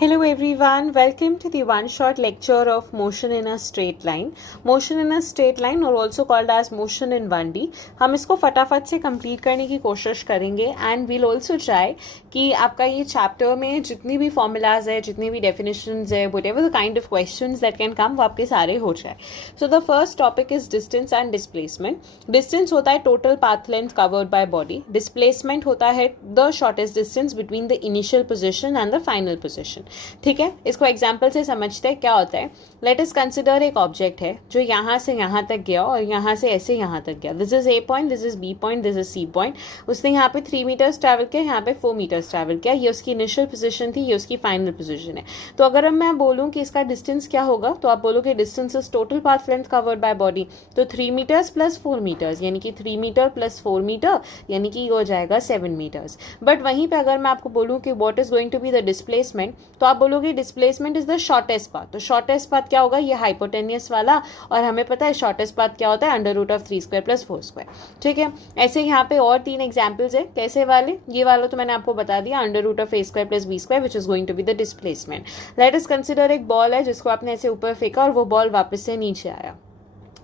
Hello everyone, welcome to the one-shot lecture of motion in a straight line. Motion in a straight line or also called as motion in 1D. हम इसको फटाफट से complete करने की कोशिश करेंगे and we'll also try कि आपका ये चैप्टर में जितनी भी फॉर्मूलाज है, जितनी भी डेफिनेशंस है, whatever the kind of questions that can come, वो आपके सारे हो जाए. So the first topic is distance and displacement. Distance होता है total path length covered by body. Displacement होता है the shortest distance between the initial position and the final position. ठीक है, इसको एग्जाम्पल से समझते हैं क्या होता है. लेट अस कंसिडर एक ऑब्जेक्ट है जो यहाँ से यहाँ तक गया और यहाँ से ऐसे यहाँ तक गया. This is a point, this is B point, this is C point. उसने यहाँ पे 3 मीटर्स ट्रैवल किया, यहाँ पे 4 मीटर्स ट्रैवल किया. ये उसकी इनिशियल पोजीशन थी, ये उसकी फाइनल पोजीशन है. तो अगर मैं बोलूँ कि इसका डिस्टेंस क्या होगा, तो आप बोलोगे distance is total path length covered by body. तो 3 मीटर्स प्लस 4 मीटर्स यानी कि 3 मीटर प्लस 4 मीटर यानी कि ये हो जाएगा 7 मीटर्स. बट वहीं पे अगर मैं आपको बोलूँ कि what is going to be the displacement, तो आप बोलोगे displacement is the shortest path. तो शॉर्टेस्ट पाथ क्या होगा, ये हाइपोटेनियस वाला, और हमें पता है शॉर्टेस्ट पाथ क्या होता है, under root of 3 square plus 4 square. ठीक है, ऐसे यहाँ पे और 3 एग्जाम्पल्स है. कैसे वाले, ये वाला तो मैंने आपको बता दिया, under root of A square plus B square which is going to be the displacement. Let us consider एक बॉल है जिसको आपने ऐसे ऊपर फेंका और वो बॉल वापस से नीचे आया.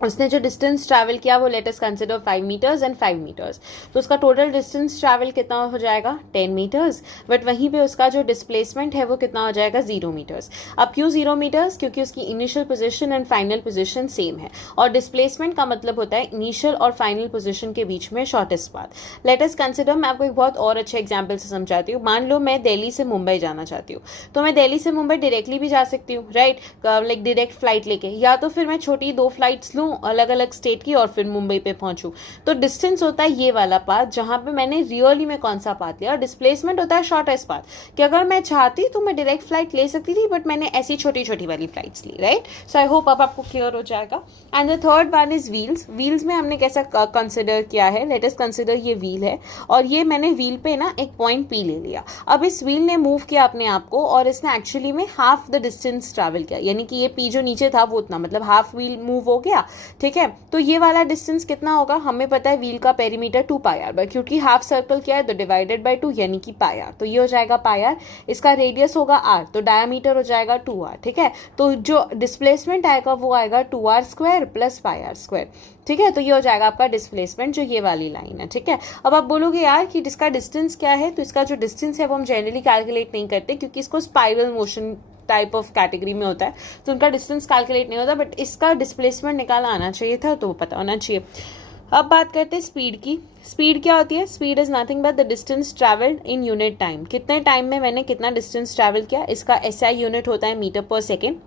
उसने जो डिस्टेंस ट्रैवल किया वो let us consider 5 meters and 5 meters. तो उसका टोटल डिस्टेंस ट्रैवल कितना हो जाएगा, 10 मीटर्स. बट वहीं पे उसका जो डिस्प्लेसमेंट है वो कितना हो जाएगा, 0 मीटर्स. अब क्यों 0 मीटर्स, क्योंकि उसकी initial position and final position same है. और डिस्प्लेसमेंट का मतलब होता है इनिशियल और फाइनल पोजीशन के बीच में shortest path. Late us consider, मैं आपको एक बहुत और अच्छे एग्जाम्पल से समझाती हूँ. मान लो मैं दिल्ली से मुंबई जाना चाहती हूँ, तो मैं दिल्ली से मुंबई डायरेक्टली भी जा सकती हूँ, राइट, लाइक डायरेक्ट फ्लाइट लेके, या तो फिर मैं छोटी 2 फ्लाइट्स लूँ अलग अलग स्टेट की और फिर मुंबई पे पहुंचूं. तो डिस्टेंस होता है ये वाला पाथ जहां पे मैंने रियली में कौन सा पाथ लिया. डिस्प्लेसमेंट होता है शॉर्टेस्ट पाथ, कि अगर मैं चाहती तो मैं डायरेक्ट फ्लाइट ले सकती थी, बट मैंने ऐसी छोटी छोटी वाली फ्लाइट्स ली, राइट. सो आई होप अब आपको क्लियर हो जाएगा. And the third one is wheels. Wheels में हमने कैसा कंसिडर किया है, लेट अस कंसिडर ये व्हील है और ये मैंने व्हील पे ना एक पॉइंट पी ले लिया. अब इस व्हील ने मूव किया अपने आप को और इसने एक्चुअली में हाफ द डिस्टेंस ट्रैवल किया, यानी कि ये पी जो नीचे था वो उतना, मतलब हाफ व्हील मूव हो गया. ठीक है, तो ये वाला डिस्टेंस कितना होगा, हमें पता है व्हील का पेरीमीटर 2 पाई आर, क्योंकि हाफ सर्कल क्या है तो डिवाइडेड बाय 2 यानी कि पाई आर. तो ये हो जाएगा पाई आर. इसका रेडियस होगा आर, तो डायमीटर हो जाएगा 2r. ठीक है, तो जो डिस्प्लेसमेंट आएगा वो आएगा 2r square plus pi R square. ठीक है, तो ये हो जाएगा आपका डिस्प्लेसमेंट, जो ये वाली लाइन है. ठीक है, अब आप बोलोगे यार कि इसका डिस्टेंस क्या है, तो इसका जो डिस्टेंस है वो हम जनरली कैलकुलेट नहीं करते, क्योंकि इसको spiral motion type of category में होता है, तो उनका डिस्टेंस कैलकुलेट नहीं होता. बट इसका डिस्प्लेसमेंट निकाला आना चाहिए था, तो वो पता होना चाहिए. अब बात करते हैं स्पीड की. स्पीड क्या होती है, speed is nothing but the distance travelled in unit time. कितने टाइम में मैंने कितना डिस्टेंस ट्रैवल किया, इसका एसआई यूनिट होता है metre per second.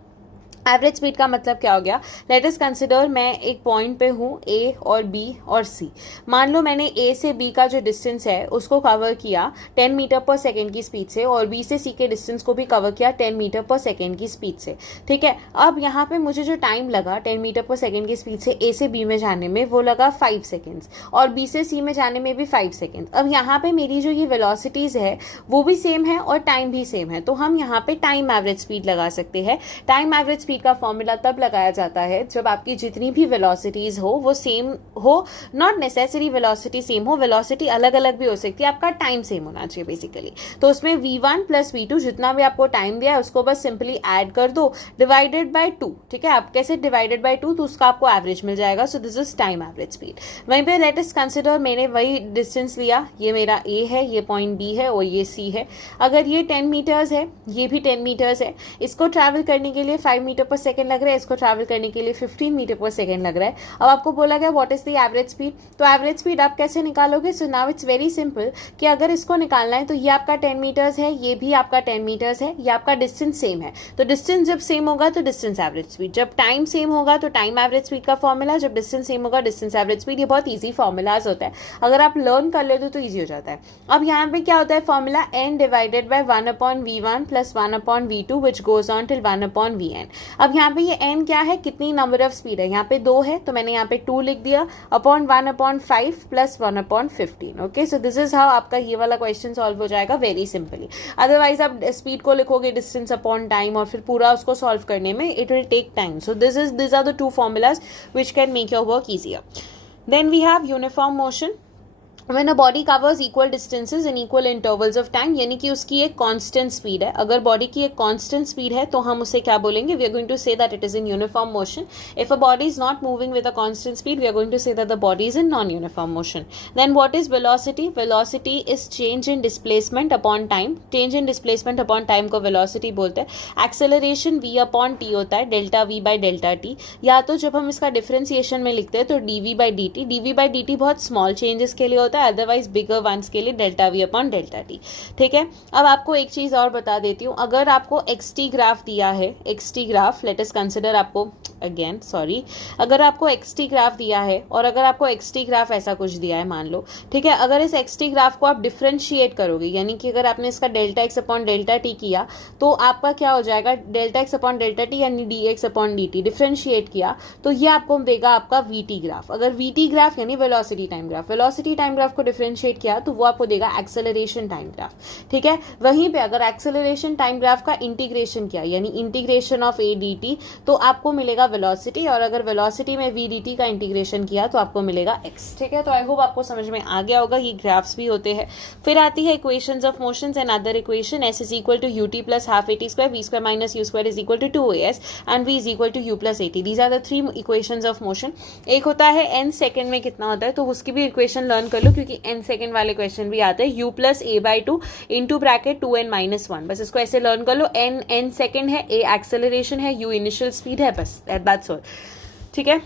Average speed का मतलब क्या हो गया, लेट अस कंसिडर मैं एक पॉइंट पे हूँ ए और बी और सी. मान लो मैंने ए से बी का जो डिस्टेंस है उसको कवर किया 10 मीटर पर सेकेंड की स्पीड से, और बी से सी के डिस्टेंस को भी कवर किया 10 मीटर पर सेकेंड की स्पीड से. ठीक है, अब यहाँ पे मुझे जो टाइम लगा 10 मीटर पर सेकेंड की स्पीड से ए से बी में जाने में, वो लगा 5 सेकेंड्स, और बी से सी में जाने में भी 5 सेकेंड्स. अब यहाँ पे मेरी जो ये वेलोसिटीज है वो भी सेम है और टाइम भी सेम है, तो हम यहाँ पे टाइम एवरेज स्पीड लगा सकते हैं. टाइम एवरेज स्पीड का फॉर्मूला तब लगाया जाता है जब आपकी जितनी भी वेलोसिटीज हो वो सेम हो. नॉट नेसेसरी वेलोसिटी सेम हो, वेलोसिटी अलग अलग भी हो सकती है, आपका टाइम सेम होना चाहिए बेसिकली. तो उसमें v1 प्लस v2 जितना भी आपको टाइम दिया है उसको बस सिंपली ऐड कर दो, डिवाइडेड बाय 2. ठीक है, आप कैसे डिवाइडेड बाय 2, तो उसका आपको एवरेज मिल जाएगा. So this is time average speed. वहीं पे लेट अस कंसिडर मैंने वही डिस्टेंस लिया, ये मेरा ए है, ये पॉइंट बी है और ये सी है. अगर ये 10 मीटर्स है, ये भी 10 मीटर्स है, इसको ट्रैवल करने के लिए 5 मीटर पर सेकेंड लग रहा है, इसको ट्रैवल करने के लिए 15 मीटर पर सेकेंड लग रहा है. अब आपको बोला गया what is the average speed, तो एवरेज स्पीड आप कैसे निकालोगे. So now it's very simple कि अगर इसको निकालना है तो ये आपका 10 मीटर्स है, ये भी आपका 10 मीटर्स है, ये आपका डिस्टेंस सेम है. तो डिस्टेंस जब सेम होगा तो डिस्टेंस एवरेज स्पीड, जब टाइम सेम होगा तो टाइम एवरेज स्पीड का फॉर्मूला, जब डिस्टेंस सेम होगा डिस्टेंस एवरेज स्पीड. ये बहुत ईजी फॉर्मूलाज होता है, अगर आप लर्न कर लेते तो ईजी हो जाता है. अब यहाँ पे क्या होता है formula, n divided by 1/v1 plus 1/v2 which goes on till 1/vn. अब यहाँ पे ये n क्या है, कितनी नंबर ऑफ स्पीड है, यहाँ पे 2 है तो मैंने यहाँ पे 2 लिख दिया, upon 1/5 plus 1/15. Okay, so this is how आपका ये वाला क्वेश्चन सॉल्व हो जाएगा वेरी सिंपली. अदरवाइज आप स्पीड को लिखोगे डिस्टेंस अपॉन टाइम और फिर पूरा उसको सॉल्व करने में it will take time. So this are the 2 formulas which can make your work easier. Then we have uniform motion. When a body covers equal distances in equal intervals of time, यानी कि उसकी एक constant speed है. अगर body की एक constant speed है तो हम उसे क्या बोलेंगे? We are going to say that it is in uniform motion. If a body is not moving with a constant speed, we are going to say that the body is in non-uniform motion. Then what is velocity? Velocity is change in displacement upon time. Change in displacement upon time को velocity बोलते हैं. Acceleration v upon t होता है, delta v by delta t. या तो जब हम इसका differentiation में लिखते हैं तो dv by dt बहुत small changes के लिए होता है, अदरवाइज बिगर वंस के लिए delta we upon delta T. ठीक है. अब आपको एक चीज और बता देती हूँ. अगर आपको एक्सटी ग्राफ दिया है, XT graph, let us consider, आपको अगेन सॉरी, अगर आपको एक्सटी ग्राफ दिया है और अगर आपको एक्सटी ग्राफ ऐसा कुछ दिया है मान लो, ठीक है, अगर इस एक्सटी ग्राफ को आप डिफ्रेंशिएट करोगे, यानी कि अगर आपने इसका delta X upon delta T किया तो आपका क्या हो जाएगा? Delta X upon delta T यानी D X upon D T differentiate किया तो ये आपको देगा आपका वी टी ग्राफ. अगर वी टी ग्राफ यानी velocity time graph, velocity time graph को डिफरेंशिएट किया तो वो आपको देगा एक्सेलरेशन टाइम ग्राफ. ठीक है. वहीं पे अगर एक्सेलरेशन टाइम ग्राफ का इंटीग्रेशन किया यानी integration of A D T तो आपको मिलेगा वेलोसिटी, और अगर वेलोसिटी में वी डी टी का इंटीग्रेशन किया तो आपको मिलेगा एक्स. ठीक है. तो आई होप आपको समझ में आ गया होगा. ये ग्राफ्स भी होते हैं. फिर आती है equations of motions and other equation. S is equal to U T plus half A T square, V square minus U square is equal to 2as and v is equal to U plus A T. These are the three equations of motion. एक होता है n second में कितना होता है, तो उसकी भी इक्वेशन लर्न कर लो क्योंकि n सेकंड वाले क्वेश्चन भी आते हैं. u plus A by two into bracket 2n minus 1. बस इसको ऐसे लर्न कर लो. n सेकंड है, a एक्सेलरेशन है, u इनिशियल स्पीड है, बस दैट्स ऑल. ठीक है.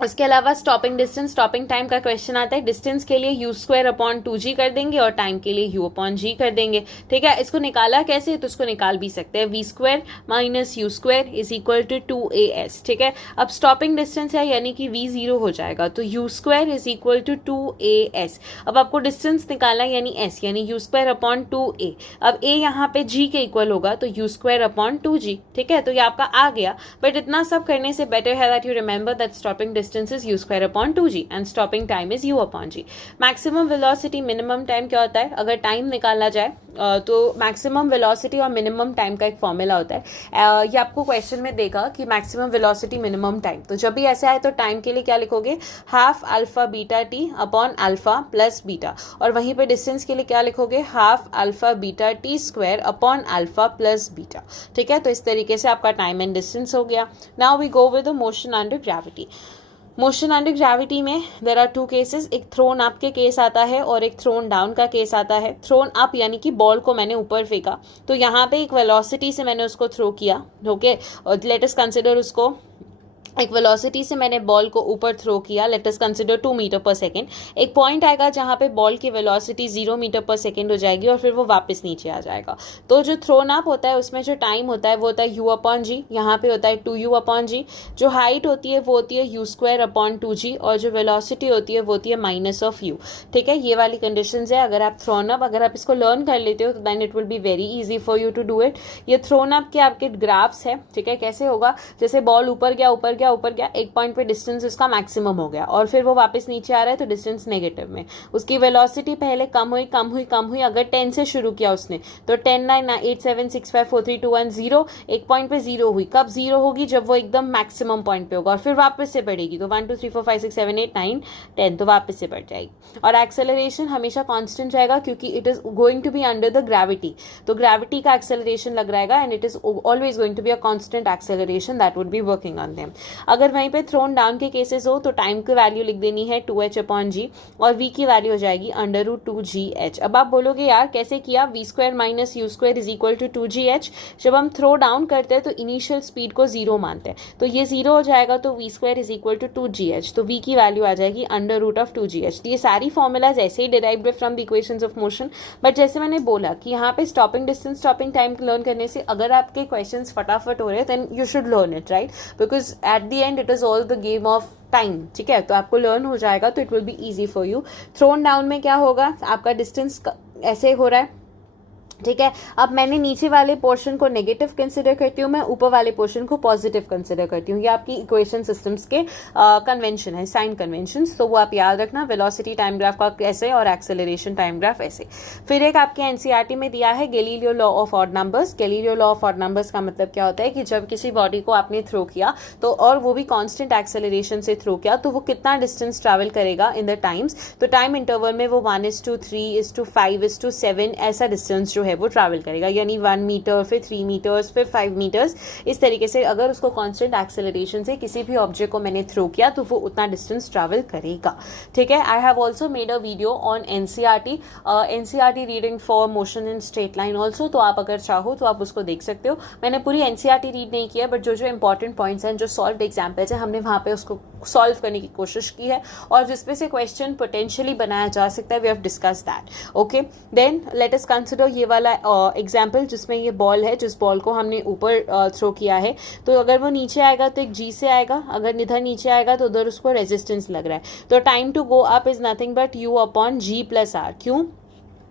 उसके अलावा स्टॉपिंग डिस्टेंस, स्टॉपिंग टाइम का क्वेश्चन आता है. डिस्टेंस के लिए यू स्क्वायर अपॉन 2g कर देंगे और टाइम के लिए u अपॉन g कर देंगे. ठीक है. इसको निकाला कैसे, तो इसको निकाल भी सकते हैं. V square minus U square is equal to 2as. ठीक है. अब स्टॉपिंग डिस्टेंस है यानी कि v 0 हो जाएगा तो U square is equal to 2as. अब आपको डिस्टेंस निकालना है यानी s यानी यू स्क्वायर अपॉन 2a. अब a यहाँ पे g के इक्वल होगा तो यू स्क्वायर अपॉन 2g. ठीक है. तो ये आपका आ गया. बट इतना सब करने से बेटर है that you remember that stopping distance is u square upon 2g and stopping time is u upon g. Maximum velocity minimum time क्या होता है, अगर टाइम निकालना जाए तो मैक्सिमम वेलोसिटी और मिनिमम टाइम का एक फॉर्मूला होता है. ये आपको क्वेश्चन में देगा कि मैक्सिमम वेलोसिटी मिनिमम टाइम. तो जब भी ऐसे आए तो टाइम के लिए क्या लिखोगे, half alpha beta T upon alpha plus beta, और वहीं पे डिस्टेंस के लिए क्या लिखोगे, half alpha beta T square upon alpha plus beta. ठीक है. तो इस तरीके से आपका टाइम एंड डिस्टेंस हो गया. Now we go with the motion under gravity. Motion under gravity में देर आर टू केसेस. एक थ्रोन अप के केस आता है और एक थ्रोन डाउन का केस आता है. थ्रोन अप यानी कि बॉल को मैंने ऊपर फेंका तो यहाँ पे एक वेलोसिटी से मैंने उसको थ्रो किया. ओके. और लेट अस कंसिडर उसको एक वेलोसिटी से मैंने बॉल को ऊपर थ्रो किया. Let us consider 2 metre per second. एक पॉइंट आएगा जहां पे बॉल की वेलोसिटी 0 मीटर पर सेकेंड हो जाएगी और फिर वो वापस नीचे आ जाएगा. तो जो थ्रोन अप होता है उसमें जो टाइम होता है वो होता है u अपॉन जी. यहाँ पे होता है 2u अपॉन जी. जो हाइट होती है वो होती है u स्क्वायर अपॉन 2g और जो वेलोसिटी होती है वो होती है माइनस ऑफ u. ठीक है. ये वाली कंडीशन है. अगर आप थ्रोन अप, अगर आप इसको लर्न कर लेते हो तो then it will be very easy for you to do it. ये थ्रोन अप के आपके ग्राफ्स है. ठीक है. कैसे होगा, जैसे बॉल ऊपर गया ऊपर गया ऊपर गया, एक पॉइंट पे डिस्टेंस उसका मैक्सिमम हो गया और फिर वो वापस नीचे आ रहा है तो डिस्टेंस नेगेटिव में. उसकी वेलोसिटी पहले कम हुई कम हुई कम हुई. अगर 10 से शुरू किया उसने तो 10 9 8 7 6 5 4 3 2 1 0. एक पॉइंट पे 0 हुई. कब 0 होगी, जब वो एकदम मैक्सिमम पॉइंट पे होगा और फिर वापस से बढ़ेगी. तो 1 2 3 4 5 6 7 8 9 10 तो वापस से बढ़ जाएगी. और एक्सेलरेशन हमेशा कांस्टेंट रहेगा क्योंकि it is going to be under the gravity. तो ग्रेविटी का एक्सेलरेशन लग रहेगा and it is always going to be a constant acceleration that would be working on them. अगर वहीं पे थ्रोन डाउन के केसेस हो तो टाइम की वैल्यू लिख देनी है 2h अपॉन जी और v की वैल्यू हो जाएगी अंडर रूट 2gh. अब आप बोलोगे यार कैसे किया, V square minus U square is equal to 2gh. जब हम थ्रो डाउन करते हैं तो इनिशियल स्पीड को 0 मानते हैं तो ये 0 हो जाएगा तो V square is equal to 2gh. तो v की वैल्यू आ जाएगी अंडर रूट ऑफ 2gh. ये सारी फॉर्मूलाज ऐसे ही derived from the equations of motion. But जैसे मैंने बोला कि यहाँ पे stopping distance stopping time learn करने से अगर आपके क्वेश्चंस फटाफट हो रहे हैं then you should learn it, right, because at the end it is all the game of time. ठीक है. तो आपको लर्न हो जाएगा तो it will be easy for you. Thrown down में क्या होगा, आपका डिस्टेंस ऐसे हो रहा है. ठीक है। अब मैंने नीचे वाले पोर्शन को नेगेटिव कंसिडर करती हूँ, मैं ऊपर वाले पोर्शन को पॉजिटिव कंसिडर करती हूँ। ये आपकी इक्वेशन सिस्टम्स के कन्वेंशन है, साइन कन्वेंशन, तो वो आप याद रखना। वेलोसिटी टाइम ग्राफ का ऐसे और एक्सेलरेशन टाइम ग्राफ ऐसे। फिर एक आपके एनसीईआरटी में दिया है Galileo law of odd numbers. Galileo law of odd numbers का मतलब क्या होता है कि जब किसी बॉडी को आपने थ्रो किया तो, और वो भी कांस्टेंट एक्सेलरेशन से थ्रो किया, तो वो कितना डिस्टेंस ट्रैवल करेगा इन द टाइम्स, तो टाइम इंटरवल में वो 1:3:5:7 ऐसा डिस्टेंस जो है वो ट्रैवल करेगा, यानी 1 मीटर, फिर 3 मीटर्स, फिर 5 मीटर्स, इस तरीके से अगर उसको कांस्टेंट एक्सेलरेशन से किसी भी ऑब्जेक्ट को मैंने थ्रो किया तो वो उतना डिस्टेंस ट्रैवल करेगा। ठीक है। I have also made a video on NCERT reading for motion in straight line also, तो आप अगर चाहो तो आप उसको देख सकते हो। मैंने पूरी एनसीईआरटी रीड नहीं किया, बट जो जो इंपॉर्टेंट पॉइंट्स हैं, जो सॉल्व एग्जाम्पल्स हैं, हमने वहां पे उसको सॉल्व करने की कोशिश की है, और जिसपे से क्वेश्चन पोटेंशियली बनाया जा सकता है, we have discuss that. Okay, then let us consider ये वाला एग्जाम्पल जिसमें ये बॉल है, जिस बॉल को हमने ऊपर थ्रो किया है, तो अगर वो नीचे आएगा तो एक जी से आएगा, अगर इधर नीचे आएगा तो उधर उसको रेजिस्टेंस लग रहा है, तो time to go up is nothing but U upon G plus R. क्यों?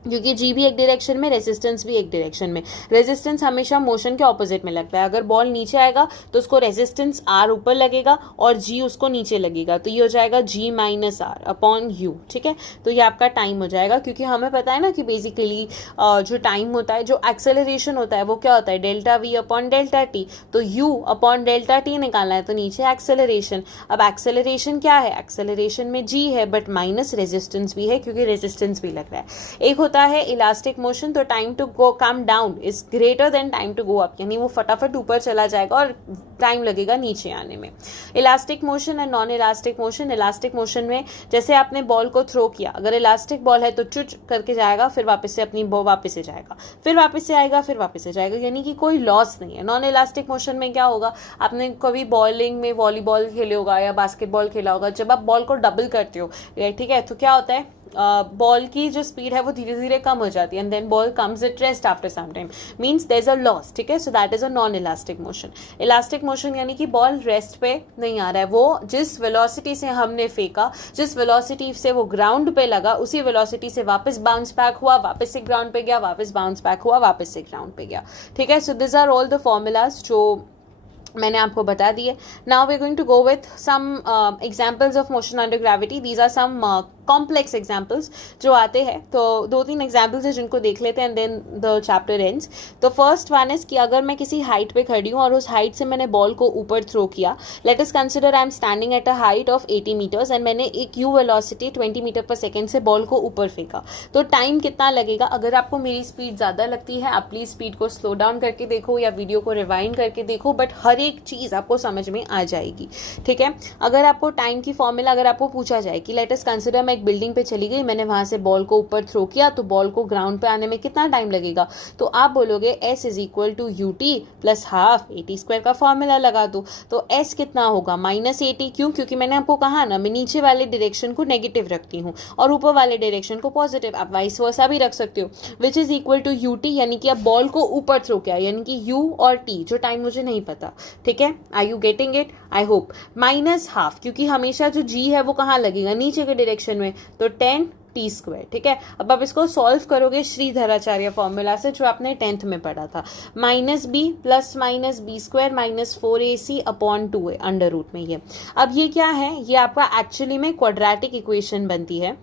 क्योंकि जी भी एक डायरेक्शन में, रेजिस्टेंस भी एक डायरेक्शन में। रेजिस्टेंस हमेशा मोशन के ऑपोजिट में लगता है। अगर बॉल नीचे आएगा तो उसको रेजिस्टेंस आर ऊपर लगेगा और जी उसको नीचे लगेगा, तो ये हो जाएगा जी माइनस आर अपॉन यू। ठीक है, तो ये आपका टाइम हो जाएगा, क्योंकि हमें पता है ना कि बेसिकली जो टाइम होता है, जो एक्सेलरेशन होता है, वो क्या होता है, delta we upon delta T, तो यू अपॉन डेल्टा टी निकालना है, तो नीचे एक्सेलरेशन। अब एक्सेलरेशन क्या है, एक्सेलरेशन में जी है बट माइनस रेजिस्टेंस भी है, क्योंकि रेजिस्टेंस भी लग रहा है। एक होता है इलास्टिक मोशन, तो time to go come down is greater than time to go up, यानी वो फटाफट ऊपर चला जाएगा और टाइम लगेगा नीचे आने में। Elastic motion and non elastic motion. Elastic motion में जैसे आपने बॉल को थ्रो किया, अगर इलास्टिक बॉल है तो चुच करके जाएगा, फिर वापस से अपनी वापस से जाएगा, फिर वापस से आएगा, फिर वापस से जाएगा, यानी कि कोई लॉस नहीं है। नॉन इलास्टिक मोशन में क्या होगा, आपने कभी बॉलिंग में वॉलीबॉल खेले होगा या बास्केटबॉल खेला होगा, जब आप बॉल को डबल करते हो, ठीक है, तो क्या होता है, बॉल की जो स्पीड है वो धीरे धीरे कम हो जाती है, and then ball comes at rest after some time, means there is a loss. ठीक है, so that is a non elastic motion. Elastic motion यानी कि बॉल रेस्ट पे नहीं आ रहा है, वो जिस वेलोसिटी से हमने फेंका, जिस वेलोसिटी से वो ग्राउंड पे लगा, उसी वेलोसिटी से वापस बाउंस बैक हुआ, वापस से ग्राउंड पे गया, वापस बाउंस बैक हुआ, वापस से ग्राउंड पे गया। ठीक है, so this are all the formulas जो मैंने आपको बता दिए। Now we are going to go with some examples of motion under gravity. These are some complex examples जो आते हैं, तो 2-3 एग्जाम्पल्स है जिनको देख लेते हैं and then the chapter ends. तो फर्स्ट वन इज कि अगर मैं किसी हाइट पे खड़ी हूँ और उस हाइट से मैंने बॉल को ऊपर थ्रो किया, let us consider I am standing at a height of 80 meters and मैंने एक U velocity 20 meter per second से बॉल को ऊपर फेंका, तो टाइम कितना लगेगा। अगर आपको मेरी स्पीड ज़्यादा लगती है, आप प्लीज़ स्पीड को स्लो डाउन करके देखो या वीडियो को रिवाइंड करके देखो, बट हर एक चीज़ आपको समझ में आ जाएगी। ठीक है, अगर आपको टाइम की फॉर्मूला अगर आपको पूछा जाए कि लेट अस कंसिडर मैं एक बिल्डिंग पे चली गई, मैंने वहां से बॉल को ऊपर थ्रो किया, तो बॉल को ग्राउंड पे आने में कितना टाइम लगेगा, तो आप बोलोगे S is equal to UT plus half AT square का फॉर्मूला लगा दो, तो S कितना होगा -AT। क्यों? क्योंकि मैंने आपको कहा ना, मैं नीचे वाले डायरेक्शन को नेगेटिव रखती हूँ और ऊपर वाले डायरेक्शन को पॉजिटिव, आप वाइस वर्सा भी रख सकते हो, which is equal to UT, यानी कि आप बॉल को ऊपर थ्रो किया, यानी कि U और T, जो टाइम मुझे नहीं पता। ठीक है, are you getting it? I hope. Minus half, क्योंकि हमेशा जो G है वो कहाँ लगेगा, नीचे के डायरेक्शन में, तो 10T स्क्वायर। ठीक है, अब आप इसको सॉल्व करोगे श्रीधराचार्य फॉर्मूला से जो आपने 10th में पढ़ा था, -B plus -B square minus 4AC upon 2A under root में। ये अब ये क्या है, ये आपका एक्चुअली में क्वाड्रेटिक इक्वेशन बनती है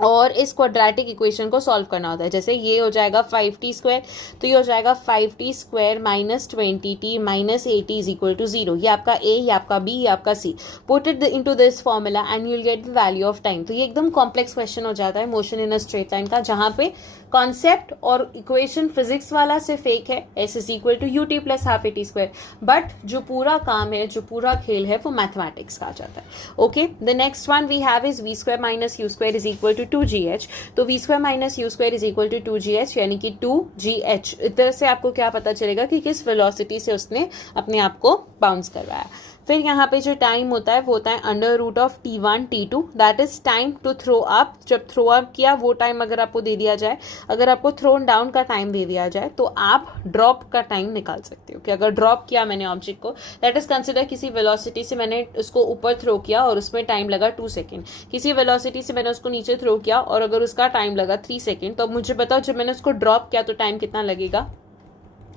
और इस क्वाड्रेटिक इक्वेशन को सॉल्व करना होता है। जैसे ये हो जाएगा 5T स्क्वायर, तो ये हो जाएगा 5T square minus 20T minus 80 is equal to 0। ये आपका A, ये आपका B, ये आपका C। Put it into this formula and you will get the value of time. तो ये एकदम कॉम्प्लेक्स क्वेश्चन हो जाता है motion in a straight line का, जहाँ पे कॉन्सेप्ट और इक्वेशन फिजिक्स वाला सिर्फ एक है, S is equal to UT plus half AT square, but जो पूरा काम है, जो पूरा खेल है, वो मैथमेटिक्स का आ जाता है। Okay, the next one we have is V square minus U square is equal to 2GH। तो V square minus U square is equal to 2GH, यानी कि 2GH। इधर से आपको क्या पता चलेगा कि किस वेलोसिटी से उसने अपने आप को बाउंस करवाया। फिर यहाँ पे जो टाइम होता है वो होता है under root of t1 t2, that is time to throw up. जब थ्रो अप किया वो टाइम अगर आपको दे दिया जाए, अगर आपको थ्रोन डाउन का टाइम दे दिया जाए तो आप ड्रॉप का टाइम निकाल सकते हो कि अगर ड्रॉप किया मैंने ऑब्जेक्ट को, दैट इज कंसिडर किसी वेलोसिटी से मैंने उसको ऊपर थ्रो किया और उसमें टाइम लगा 2 सेकेंड, किसी वेलोसिटी से मैंने उसको नीचे थ्रो किया और अगर उसका टाइम लगा 3 सेकेंड, तो अब मुझे बताओ जब मैंने उसको ड्रॉप किया तो टाइम कितना लगेगा?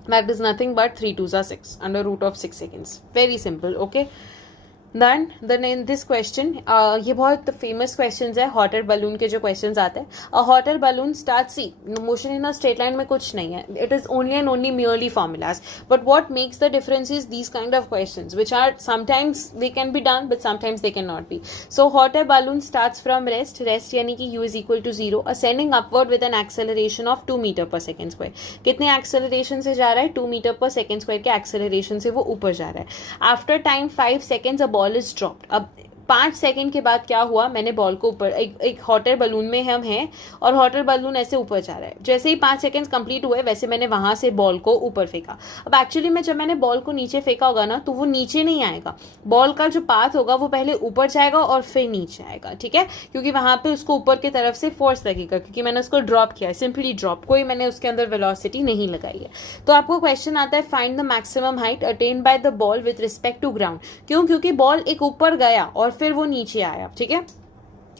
That is nothing but 3 2s are 6 under root of 6 seconds. Very simple. Okay. Then in this question, ये बहुत फेमस क्वेश्चंस है हॉट एयर बलून के जो क्वेश्चंस आते हैं. A hot air balloon start see motion in a straight line में कुछ नहीं है. It is only and only merely formulas. But what makes the difference is these kind of questions, which are sometimes they can be done, but sometimes they cannot be. So hot air balloon starts from rest. Rest यानी कि u is equal to 0, ascending upward with an acceleration of 2 meter per second square. कितने acceleration से जा रहा है? 2 meter per second square के acceleration से वो ऊपर जा रहा है. After time 5 seconds a ball is dropped. अब 5 सेकेंड के बाद क्या हुआ, मैंने बॉल को ऊपर, एक हॉट एयर बलून में हम हैं और हॉट एयर बलून ऐसे ऊपर जा रहा है. जैसे ही 5 सेकेंड कंप्लीट हुए वैसे मैंने वहां से बॉल को ऊपर फेंका. अब एक्चुअली में जब मैंने बॉल को नीचे फेंका होगा ना तो वो नीचे नहीं आएगा. बॉल का जो पाथ होगा वो पहले ऊपर जाएगा और फिर नीचे आएगा. ठीक है, क्योंकि वहां पे उसको ऊपर की तरफ से फोर्स लगेगा क्योंकि मैंने उसको ड्रॉप किया है, सिंपली ड्रॉप, कोई मैंने उसके अंदर वेलोसिटी नहीं लगाई है. तो आपको क्वेश्चन आता है find the maximum height attained by the ball with respect to ground. क्यों? क्योंकि बॉल एक ऊपर गया और फिर वो नीचे आया. ठीक है,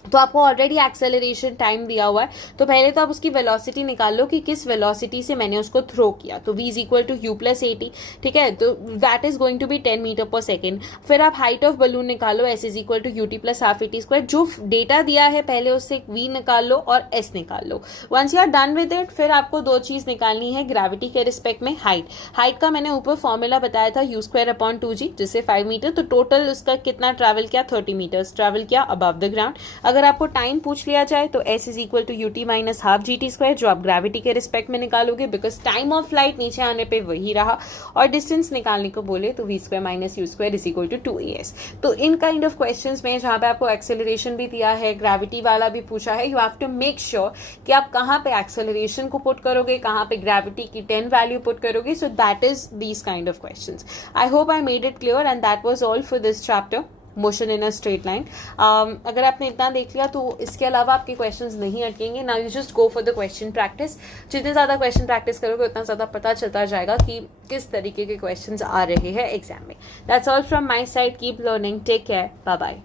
तो आपको ऑलरेडी एक्सेलरेशन टाइम दिया हुआ है, तो पहले तो आप उसकी वेलोसिटी निकाल लो कि किस वेलोसिटी से मैंने उसको थ्रो किया. तो v is equal to u plus 80. ठीक है, तो that is going to be 10 meter per second. फिर आप हाइट ऑफ बलून निकालो, s is equal to ut plus half AT square. जो डेटा दिया है पहले उससे v निकाल लो और s निकाल लो. Once you are done with it, फिर आपको दो चीज निकालनी है ग्रेविटी के रिस्पेक्ट में. हाइट का मैंने ऊपर फॉर्मूला बताया था u स्क्वायर अपॉन 2g, जिससे 5 मीटर. तो टोटल उसका कितना ट्रैवल किया? 30 मीटर्स ट्रैवल किया अबव द ग्राउंड. अगर आपको टाइम पूछ लिया जाए तो s is equal to ut minus half gt square, जो आप ग्रेविटी के रिस्पेक्ट में निकालोगे बिकॉज टाइम ऑफ लाइट नीचे आने पे वही रहा. और डिस्टेंस निकालने को बोले तो v square minus u square is equal to 2as. तो इन काइंड ऑफ क्वेश्चंस में जहां पे आपको एक्सेलरेशन भी दिया है, ग्रेविटी वाला भी पूछा है, you have to make sure कि आप कहाँ पे एक्सेलरेशन को पुट करोगे, कहाँ पे ग्रेविटी की 10 वैल्यू पुट करोगे. सो that is these kind of questions. I hope I made it clear and that was all for this chapter motion in a straight line. अगर आपने इतना देख लिया तो इसके अलावा आपके क्वेश्चंस नहीं अटकेंगे. Now you just go for the question practice. जितने ज़्यादा क्वेश्चन प्रैक्टिस करोगे उतना ज़्यादा पता चलता जाएगा कि किस तरीके के क्वेश्चंस आ रहे हैं एग्जाम में. That's all from my side. Keep learning. Take care. Bye bye.